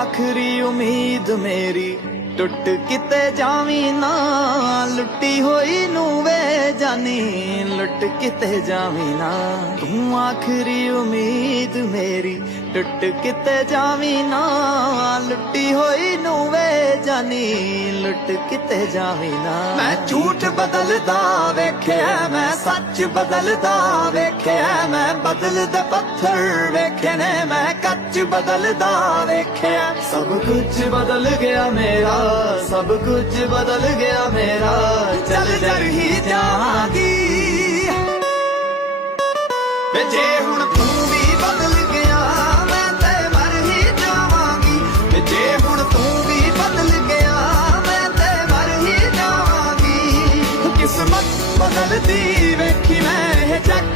ਆਖਰੀ ਉਮੀਦ ਮੇਰੀ ਟੁੱਟ ਕਿਤੇ ਜਾਵੀਂ ਨਾ, ਲੁੱਟੀ ਹੋਈ ਨੂੰ ਵੇ ਜਾਨੀ, ਲੁੱਟ ਕਿਤੇ ਜਾਵੀਂ ਨਾ। ਤੂੰ ਆਖਰੀ ਉਮੀਦ ਮੇਰੀ ਟੁੱਟ ਕਿਤੇ ਜਾਵੀਂ ਨਾ, ਲੁੱਟੀ ਹੋਈ ਨੂੰ ਵੇ ਜਾਨੀ, ਲੁੱਟ ਕਿਤੇ ਜਾਵੀਂ ਨਾ। ਮੈਂ ਝੂਠ ਬਦਲਦਾ ਵੇਖਿਆ, ਮੈਂ ਸੱਚ ਬਦਲਦਾ ਵੇਖਿਆ, ਮੈਂ ਬਦਲਦਾ ਪੱਥਰ ਵੇਖੇ ਨੇ, ਮੈਂ ਕੱਚ ਬਦਲਦਾ ਵੇਖਿਆ। कुछ बदल गया मेरा सब कुछ बदल गया मेरा। चल जर ही जागी जे तू भी बदल गया मैं ही तू भी बदल गया मैं ही किस्मत बदलती वेखी मैं चक